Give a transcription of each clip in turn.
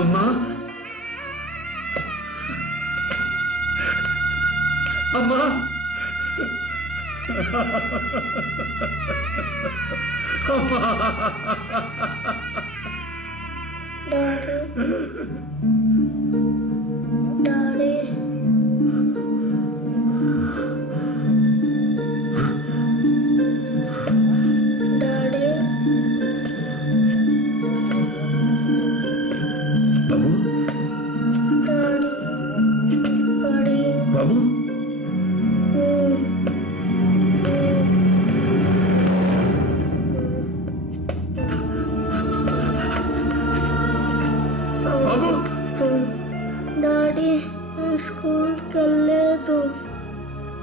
అమ్మా అమ్మా daddy daddy బాబు daddy బాబు daddy స్కూల్కి వెళ్ళలేదు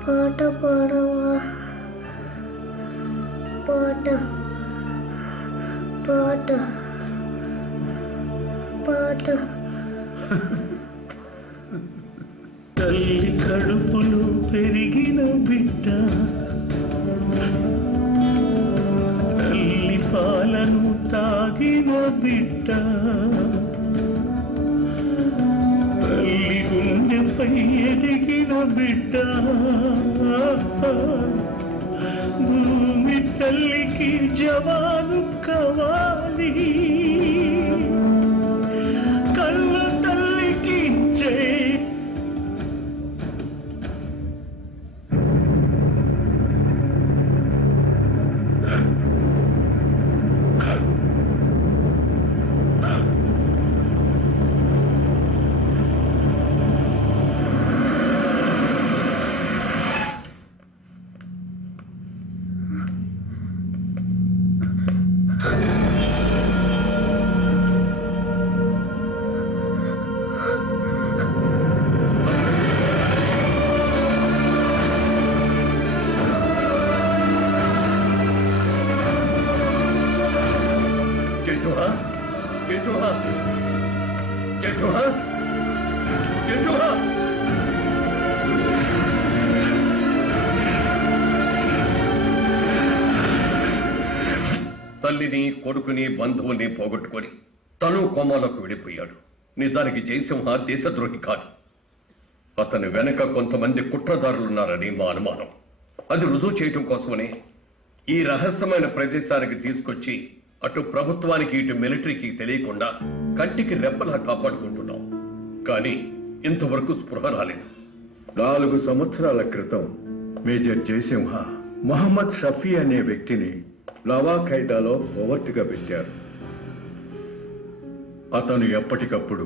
పాట పాడవా పాట పాట పాట తల్లి కడుపులో పెరిగిన బిడ్డ తల్లి పాలను తాగిన బిడ్డ తల్లి గుండెపై ఎదిగిన బిడ్డ భూమి తల్లికి జవాను కావాలి కళ్ళ తల్లికి జై తల్లిని కొడుకుని బంధువుల్ని పోగొట్టుకొని తను కోమాలోకి వెళ్ళిపోయాడు. నిజానికి జయసింహ దేశద్రోహి కాదు. అతని వెనక కొంతమంది కుట్రదారులున్నారని మా అనుమానం. అది రుజువు చేయటం కోసమనే ఈ రహస్యమైన ప్రదేశానికి తీసుకొచ్చి అటు ప్రభుత్వానికి ఇటు మిలిటరీకి తెలియకుండా కంటికి రెప్పలా కాపాడుకుంటున్నాం. కానీ ఇంతవరకు స్పృహ రాలేదు. 4 సంవత్సరాల క్రితం మేజర్ జయసింహ మొహమ్మద్ షఫీ అనే వ్యక్తిని లవా ఖైదాలో ఓవర్ట్గా పెట్టారు. అతను ఎప్పటికప్పుడు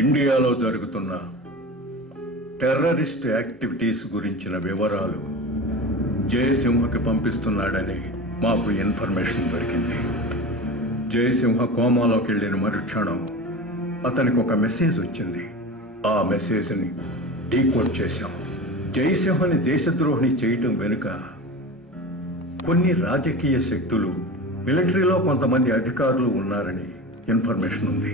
ఇండియాలో జరుగుతున్న టెర్రరిస్ట్ యాక్టివిటీస్ గురించిన వివరాలు జయసింహకి పంపిస్తున్నాడని మాకు ఇన్ఫర్మేషన్ దొరికింది. జయసింహ కోమాలోకి వెళ్ళిన మరుక్షణం అతనికి ఒక మెసేజ్ వచ్చింది. ఆ మెసేజ్ని డీకోడ్ చేశాం. జయసింహని దేశద్రోహిని చేయటం వెనుక కొన్ని రాజకీయ శక్తులు, మిలిటరీలో కొంతమంది అధికారులు ఉన్నారని ఇన్ఫర్మేషన్ ఉంది.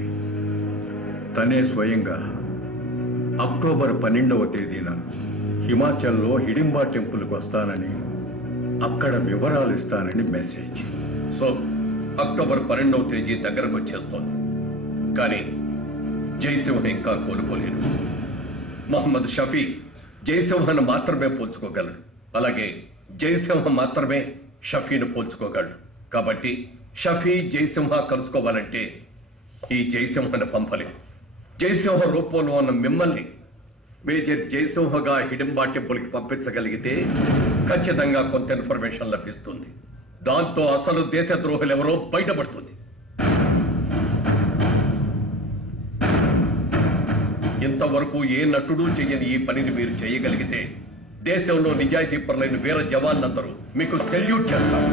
తనే స్వయంగా అక్టోబర్ 12వ తేదీన హిమాచల్లో హిడింబా టెంపుల్కి వస్తానని, అక్కడ వివరాలు ఇస్తానని మెసేజ్. సో అక్టోబర్ 12వ తేదీ దగ్గరకు వచ్చేస్తోంది. కానీ జయసింహ ఇంకా కోలుకోలేడు. మొహమ్మద్ షఫీ జయసింహను మాత్రమే పోల్చుకోగలడు. అలాగే జయసింహ మాత్రమే షఫీని పోల్చుకోగలడు. కాబట్టి షఫీ జయసింహ కలుసుకోవాలంటే ఈ జయసింహను పంపలేదు. జయసింహ రూపంలో ఉన్న మిమ్మల్ని మేజర్ జయసింహగా హిడింబా టెంపుల్కి పంపించగలిగితే ఖచ్చితంగా కొంత ఇన్ఫర్మేషన్ లభిస్తుంది. దాంతో అసలు దేశద్రోహులు ఎవరో బయటపడుతుంది. ఇంతవరకు ఏ నటుడు చెయ్యని ఈ పనిని మీరు చేయగలిగితే దేశంలో నిజాయితీ పరులైన వీర జవాన్లందరూ మీకు సెల్యూట్ చేస్తారు.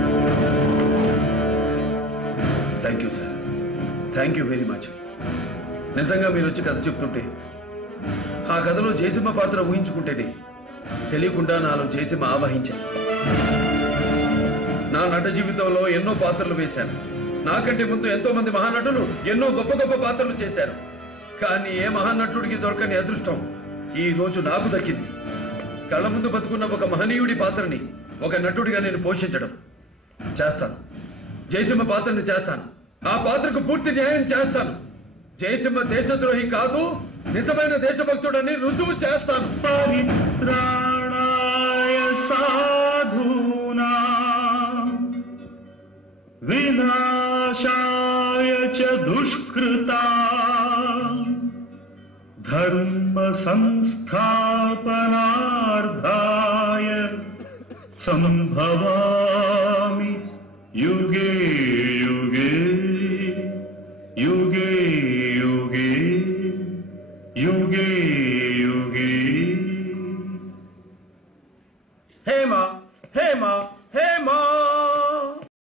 Thank you sir, thank you very much. నిజంగా మీరు వచ్చి కథ చెప్తుంటే, ఆ కథలో జయసింహ పాత్ర ఊహించుకుంటేనే తెలియకుండా నాలో జయసింహ ఆవాహించాను. నా నట జీవితంలో ఎన్నో పాత్రలు వేశాను. నాకంటే ముందు ఎంతో మంది మహానటులు ఎన్నో గొప్ప గొప్ప పాత్రలు చేశారు. కానీ ఏ మహానటుడికి దొరకని అదృష్టం ఈ రోజు నాకు దక్కింది. కళ్ళ ముందు బతుకున్న ఒక మహనీయుడి పాత్రని ఒక నటుడిగా నేను పోషించడం చేస్తాను. జయసింహ పాత్రని చేస్తాను. ఆ పాత్రకు పూర్తి న్యాయం చేస్తాను. జయసింహ దేశద్రోహి కాదు, నిజమైన దేశభక్తుడని రుజువు చేస్తాను. పరిత్రాణాయ సాధూనాం వినాశాయ చ దుష్కృతాం ధర్మ సంస్థాపనార్థాయ సంభవామి యుగే